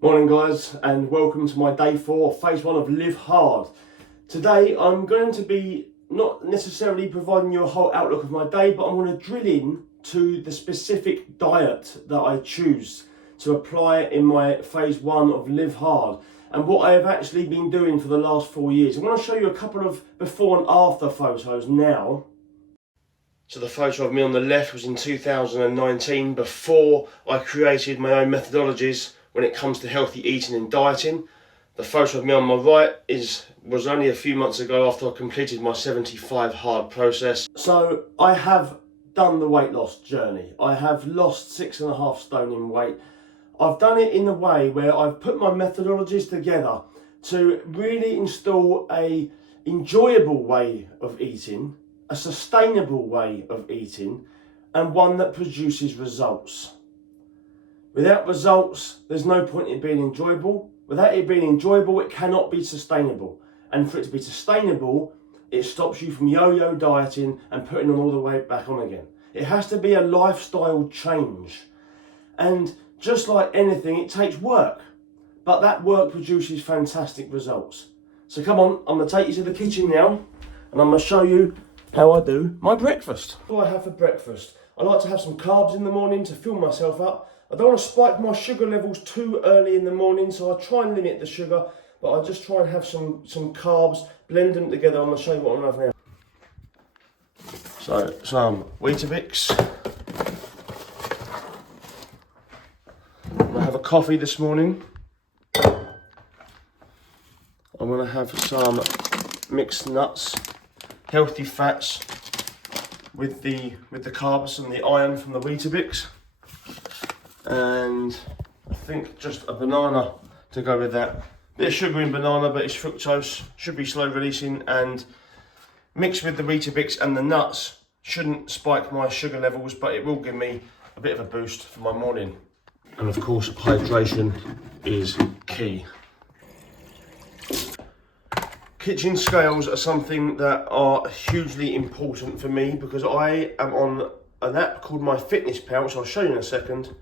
Morning guys, and welcome to my day 4 of phase 1 of Live Hard. Today I'm going to be not necessarily providing you a whole outlook of my day, but I'm going to drill in to the specific diet that I choose to apply in my phase 1 of Live Hard and what I have actually been doing for the last 4 years. I'm going to show you a couple of before and after photos now. So the photo of me on the left was in 2019, before I created my own methodologies when it comes to healthy eating and dieting. The photo of me on my right was only a few months ago after I completed my 75 hard process. So I have done the weight loss journey. I have lost 6.5 stone in weight. I've done it in a way where I've put my methodologies together to really install a enjoyable way of eating, a sustainable way of eating, and one that produces results. Without results, there's no point in being enjoyable. Without it being enjoyable, it cannot be sustainable. And for it to be sustainable, it stops you from yo-yo dieting and putting on all the weight back on again. It has to be a lifestyle change. And just like anything, it takes work. But that work produces fantastic results. So come on, I'm going to take you to the kitchen now, and I'm going to show you how I do my breakfast. What do I have for breakfast? I like to have some carbs in the morning to fill myself up. I don't want to spike my sugar levels too early in the morning, so I try and limit the sugar, but I just try and have some carbs, blend them together. I'm going to show you what I'm going to have now. So, some Weetabix. I'm going to have a coffee this morning. I'm going to have some mixed nuts, healthy fats with the carbs and the iron from the Weetabix. And I think just a banana to go with that. Bit of sugar in banana, but it's fructose, should be slow releasing, and mixed with the Weetabix and the nuts shouldn't spike my sugar levels, but it will give me a bit of a boost for my morning. And of course, hydration is key. Kitchen scales are something that are hugely important for me because I am on an app called MyFitnessPal, which I'll show you in a second.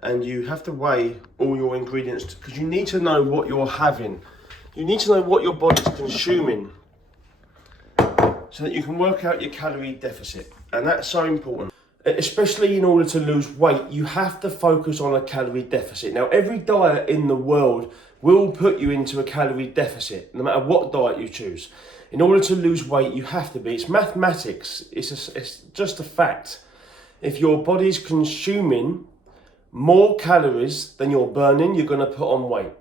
And you have to weigh all your ingredients because you need to know what you're having. You need to know what your body's consuming so that you can work out your calorie deficit. And that's so important. Especially in order to lose weight, you have to focus on a calorie deficit. Now, every diet in the world will put you into a calorie deficit, no matter what diet you choose. In order to lose weight, you have to be. It's mathematics. It's just a fact. If your body's consuming more calories than you're burning, you're going to put on weight.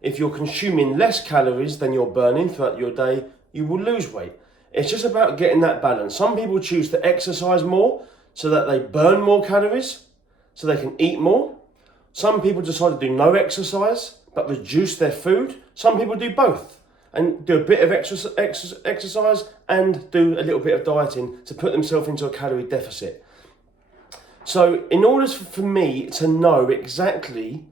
If you're consuming less calories than you're burning throughout your day, you will lose weight. It's just about getting that balance. Some people choose to exercise more so that they burn more calories, so they can eat more. Some people decide to do no exercise, but reduce their food. Some people do both and do a bit of exercise and do a little bit of dieting to put themselves into a calorie deficit. So in order for me to know exactly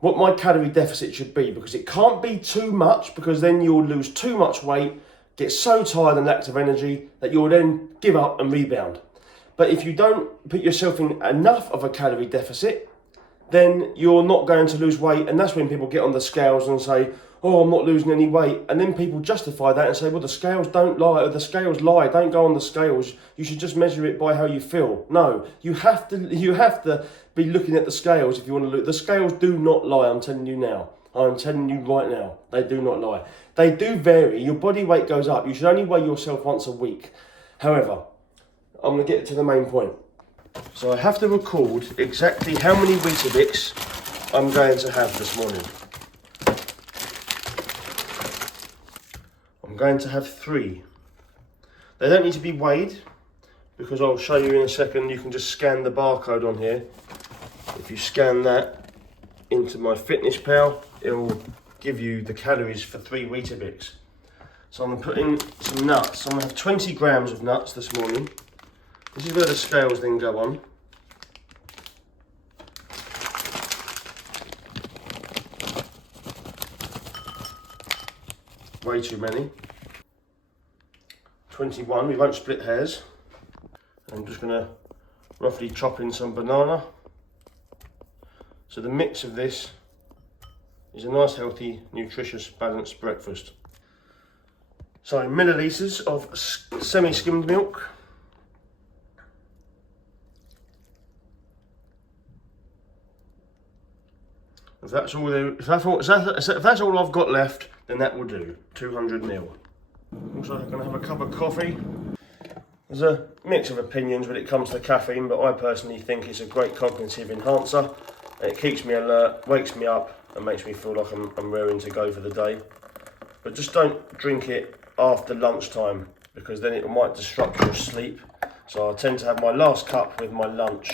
what my calorie deficit should be, because it can't be too much, because then you'll lose too much weight, get so tired and lack of energy that you'll then give up and rebound. But if you don't put yourself in enough of a calorie deficit, then you're not going to lose weight. And that's when people get on the scales and say, oh, I'm not losing any weight. And then people justify that and say, well, the scales don't lie, or the scales lie, don't go on the scales. You should just measure it by how you feel. No, you have to be looking at the scales if you want to look. The scales do not lie, I'm telling you now. I'm telling you right now, they do not lie. They do vary. Your body weight goes up. You should only weigh yourself once a week. However, I'm going to get to the main point. So I have to record exactly how many Weetabix I'm going to have this morning. I'm going to have 3. They don't need to be weighed because I'll show you in a second. You can just scan the barcode on here. If you scan that into MyFitnessPal, it will give you the calories for 3 Weetabix. So I'm going to put in some nuts. I'm going to have 20 grams of nuts this morning. This is where the scales then go on. Way too many. 21, we won't split hairs. I'm just going to roughly chop in some banana. So the mix of this is a nice, healthy, nutritious, balanced breakfast. So millilitres of semi-skimmed milk. If that's all I've got left, then that will do. 200 ml. Also, I'm going to have a cup of coffee. There's a mix of opinions when it comes to caffeine, but I personally think it's a great cognitive enhancer. It keeps me alert, wakes me up, and makes me feel like I'm raring to go for the day. But just don't drink it after lunchtime, because then it might disrupt your sleep. So I tend to have my last cup with my lunch.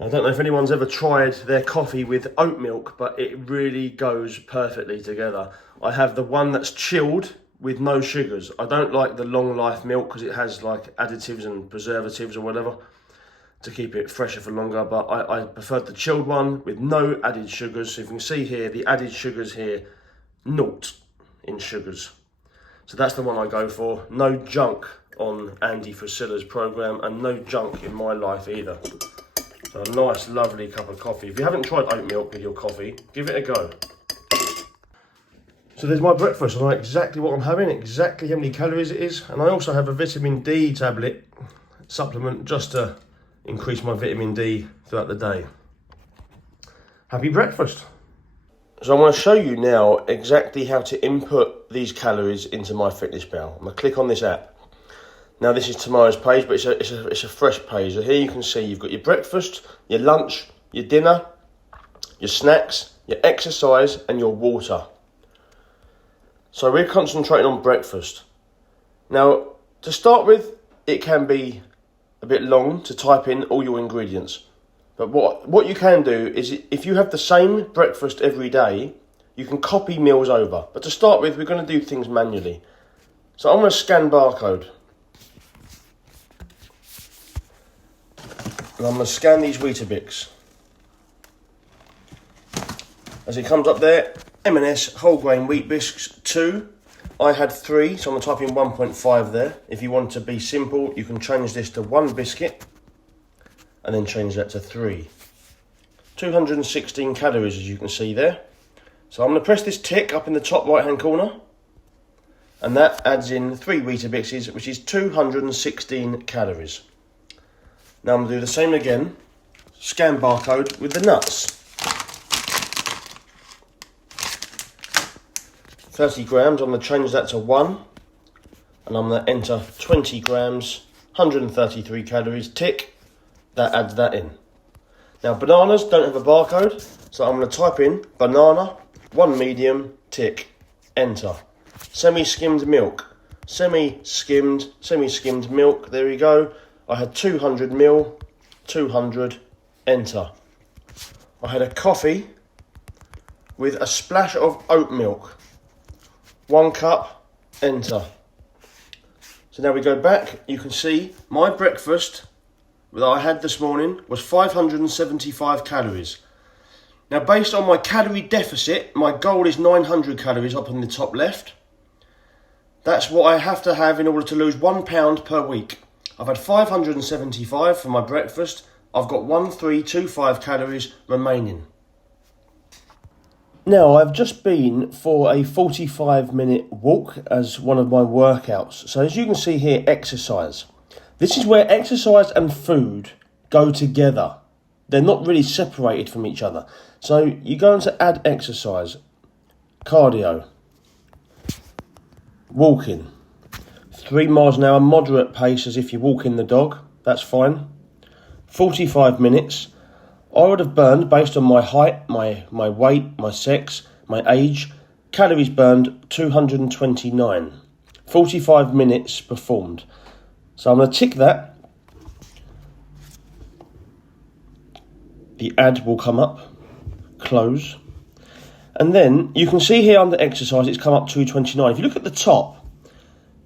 I don't know if anyone's ever tried their coffee with oat milk, but it really goes perfectly together. I have the one that's chilled with no sugars. I don't like the long life milk because it has like additives and preservatives or whatever to keep it fresher for longer, but I prefer the chilled one with no added sugars. So you can see here, the added sugars here, 0 in sugars. So that's the one I go for. No junk on Andy Frisella's program, and no junk in my life either. So a nice, lovely cup of coffee. If you haven't tried oat milk with your coffee, give it a go. So there's my breakfast. I know exactly what I'm having, exactly how many calories it is, and I also have a vitamin D tablet supplement just to increase my vitamin D throughout the day. Happy breakfast. So I'm going to show you now exactly how to input these calories into MyFitnessPal. I'm going to click on this app. Now this is tomorrow's page, but it's a fresh page. So here you can see you've got your breakfast, your lunch, your dinner, your snacks, your exercise, and your water. So we're concentrating on breakfast. Now, to start with, it can be a bit long to type in all your ingredients. But what you can do is, if you have the same breakfast every day, you can copy meals over. But to start with, we're going to do things manually. So I'm going to scan barcode. And I'm going to scan these Weetabix. As it comes up there, M&S whole grain wheat biscuits 2. I had 3, so I'm going to type in 1.5 there. If you want to be simple, you can change this to 1 biscuit and then change that to 3. 216 calories, as you can see there. So I'm going to press this tick up in the top right hand corner, and that adds in 3 Weetabixes, which is 216 calories. Now I'm going to do the same again, scan barcode with the nuts. 30 grams, I'm going to change that to 1, and I'm going to enter 20 grams, 133 calories, tick, that adds that in. Now bananas don't have a barcode, so I'm going to type in banana, 1 medium, tick, enter. Semi-skimmed milk, semi-skimmed milk, there we go. I had 200 ml, 200, enter. I had a coffee with a splash of oat milk. 1 cup, enter. So now we go back, you can see my breakfast that I had this morning was 575 calories. Now based on my calorie deficit, my goal is 900 calories up in the top left. That's what I have to have in order to lose 1 pound per week. I've had 575 for my breakfast. I've got 1325 calories remaining. Now, I've just been for a 45-minute walk as one of my workouts. So as you can see here, exercise. This is where exercise and food go together. They're not really separated from each other. So you go into add exercise, cardio, walking, 3 miles an hour, moderate pace as if you're walking the dog. That's fine. 45 minutes. I would have burned, based on my height, my weight, my sex, my age, calories burned 229. 45 minutes performed. So I'm going to tick that. The ad will come up. Close. And then you can see here under exercise, it's come up 229. If you look at the top,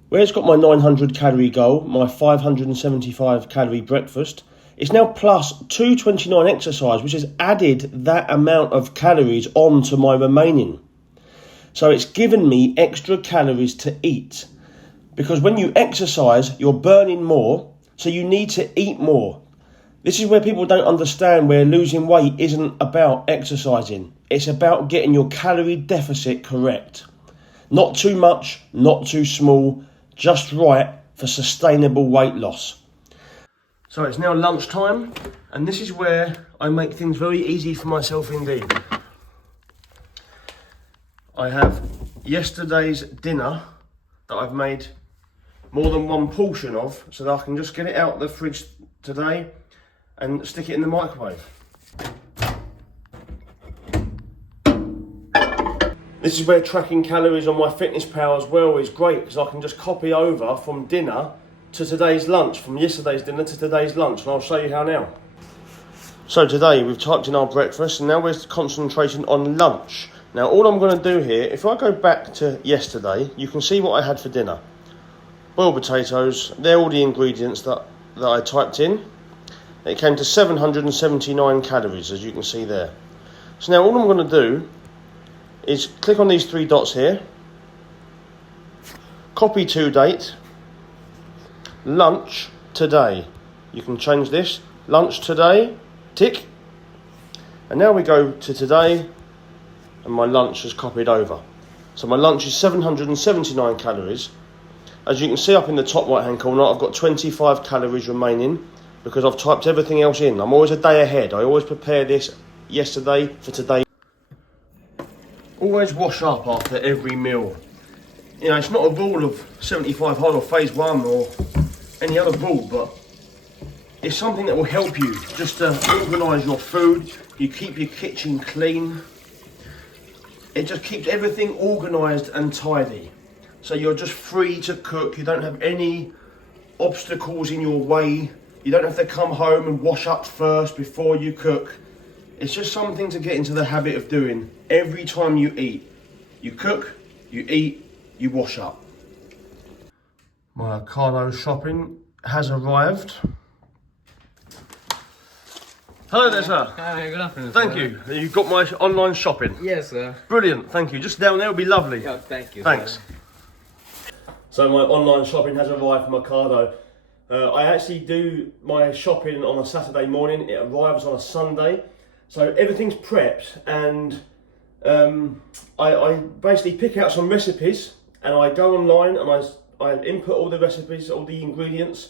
where it's got my 900 calorie goal, my 575 calorie breakfast, it's now plus 229 exercise, which has added that amount of calories onto my remaining. So it's given me extra calories to eat. Because when you exercise, you're burning more, so you need to eat more. This is where people don't understand where losing weight isn't about exercising. It's about getting your calorie deficit correct. Not too much, not too small, just right for sustainable weight loss. So it's now lunchtime, and this is where I make things very easy for myself indeed. I have yesterday's dinner that I've made more than one portion of, so that I can just get it out of the fridge today and stick it in the microwave. This is where tracking calories on MyFitnessPal as well is great, because I can just copy over from dinner to today's lunch, from yesterday's dinner to today's lunch, and I'll show you how now. So today we've typed in our breakfast, and now we're concentrating on lunch. Now all I'm going to do here, if I go back to yesterday, you can see what I had for dinner. Boiled potatoes, they're all the ingredients that I typed in. It came to 779 calories, as you can see there. So now all I'm going to do is click on these three dots here, copy to date, lunch today. You can change this, lunch today, tick. And now we go to today, and my lunch is copied over. So my lunch is 779 calories. As you can see up in the top right hand corner, I've got 25 calories remaining, because I've typed everything else in. I'm always a day ahead. I always prepare this yesterday for today. Always wash up after every meal. You know, it's not a rule of 75 hard or phase 1 or any other rule, but it's something that will help you just to organise your food. You keep your kitchen clean. It just keeps everything organised and tidy. So you're just free to cook. You don't have any obstacles in your way. You don't have to come home and wash up first before you cook. It's just something to get into the habit of doing every time you eat. You cook, you eat, you wash up. My Ocado shopping has arrived. Hello there, sir. Hi, good afternoon. Thank you. You've got my online shopping. Yes, sir. Brilliant, thank you. Just down there would be lovely. Oh, thank you. Thanks. Sir. So my online shopping has arrived from Ocado. I actually do my shopping on a Saturday morning. It arrives on a Sunday. So everything's prepped, and I basically pick out some recipes, and I go online and I input all the recipes, all the ingredients.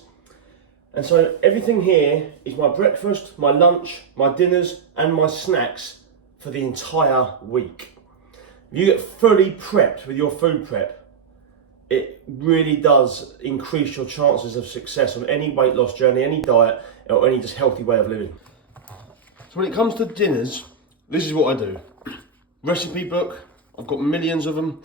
And so everything here is my breakfast, my lunch, my dinners and my snacks for the entire week. If you get fully prepped with your food prep, it really does increase your chances of success on any weight loss journey, any diet, or any just healthy way of living. So when it comes to dinners, this is what I do. Recipe book, I've got millions of them,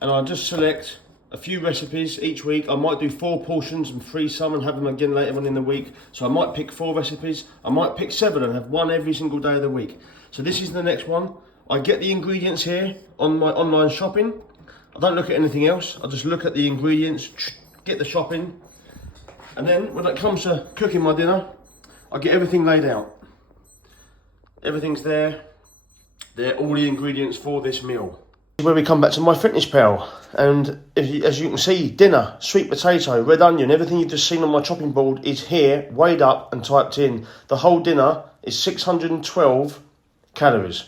and I just select a few recipes each week. I might do 4 portions and freeze some and have them again later on in the week. So I might pick 4 recipes, I might pick 7 and have one every single day of the week. So this is the next one. I get the ingredients here on my online shopping. I don't look at anything else. I just look at the ingredients, get the shopping, and then when it comes to cooking my dinner, I get everything laid out. Everything's there. They're all the ingredients for this meal. Where we come back to MyFitnessPal, and as you can see, dinner, sweet potato, red onion, everything you've just seen on my chopping board is here, weighed up and typed in. The whole dinner is 612 calories.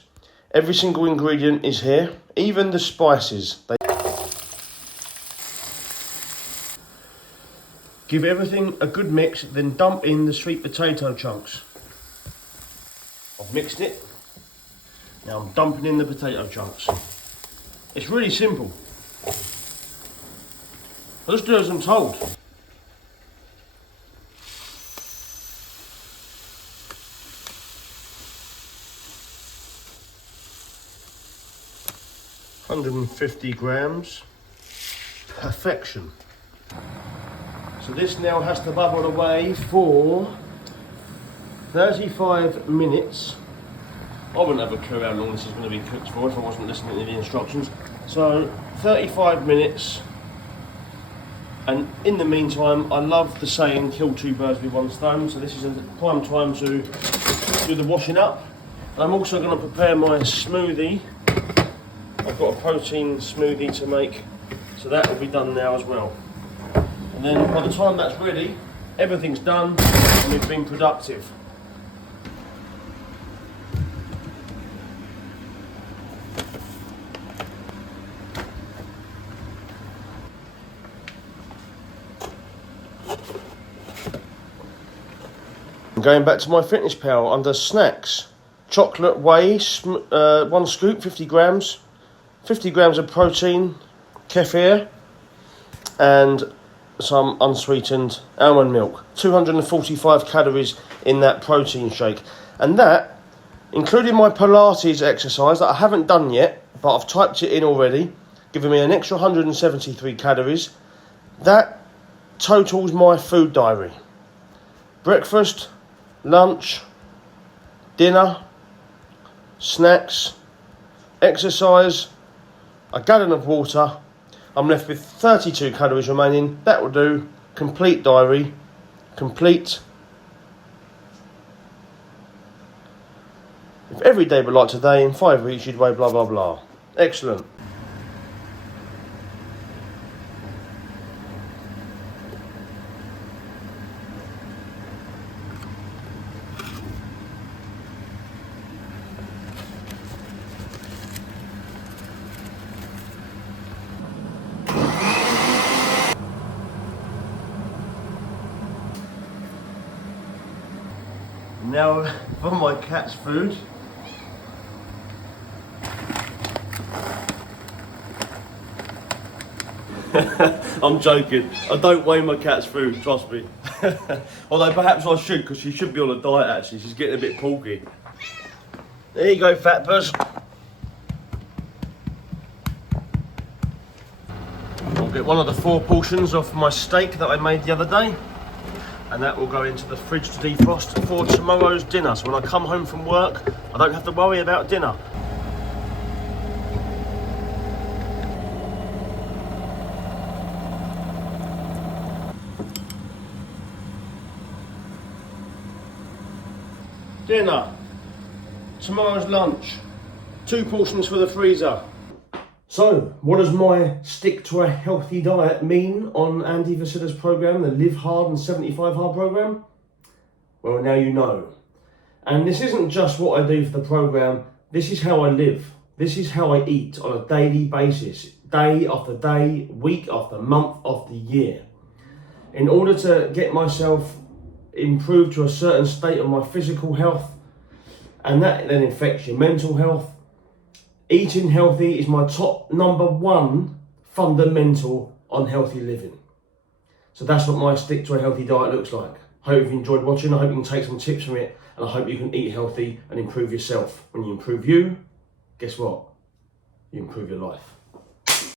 Every single ingredient is here, even the spices. Give everything a good mix, then dump in the sweet potato chunks. I've mixed it. Now I'm dumping in the potato chunks. It's really simple. I'll just do as I'm told. $150 grams. Perfection. So this now has to bubble away for 35 minutes. I wouldn't have a clue how long this is going to be cooked for if I wasn't listening to the instructions. So 35 minutes, and in the meantime, I love the saying, kill 2 birds with 1 stone. So this is a prime time to do the washing up. And I'm also going to prepare my smoothie. I've got a protein smoothie to make, so that will be done now as well. And then by the time that's ready, everything's done and we've been productive. Going back to my Fitness Pal, under snacks, chocolate whey, 1 scoop, 50 grams, 50 grams of protein, kefir, and some unsweetened almond milk. 245 calories in that protein shake. And that, including my Pilates exercise that I haven't done yet, but I've typed it in already, giving me an extra 173 calories, that totals my food diary. Breakfast, lunch, dinner, snacks, exercise, a gallon of water. I'm left with 32 calories remaining. That will do. Complete diary. Complete. If every day were like today, in 5 weeks you'd weigh blah blah blah. Excellent. Now for my cat's food. I'm joking. I don't weigh my cat's food, trust me. Although perhaps I should, because she should be on a diet actually. She's getting a bit porky. There you go, fat buzz. I'll get one of the 4 portions of my steak that I made the other day. And that will go into the fridge to defrost for tomorrow's dinner. So when I come home from work, I don't have to worry about dinner. Dinner. Tomorrow's lunch. 2 portions for the freezer. So, what does my stick to a healthy diet mean on Andy Vasilla's program, the Live Hard and 75 Hard program? Well, now you know. And this isn't just what I do for the program, this is how I live. This is how I eat on a daily basis, day after day, week after month after year. In order to get myself improved to a certain state of my physical health, and that then affects your mental health, eating healthy is my top #1 fundamental on healthy living. So that's what my stick to a healthy diet looks like. Hope you've enjoyed watching. I hope you can take some tips from it, and I hope you can eat healthy and improve yourself. When you improve you, guess what? You improve your life.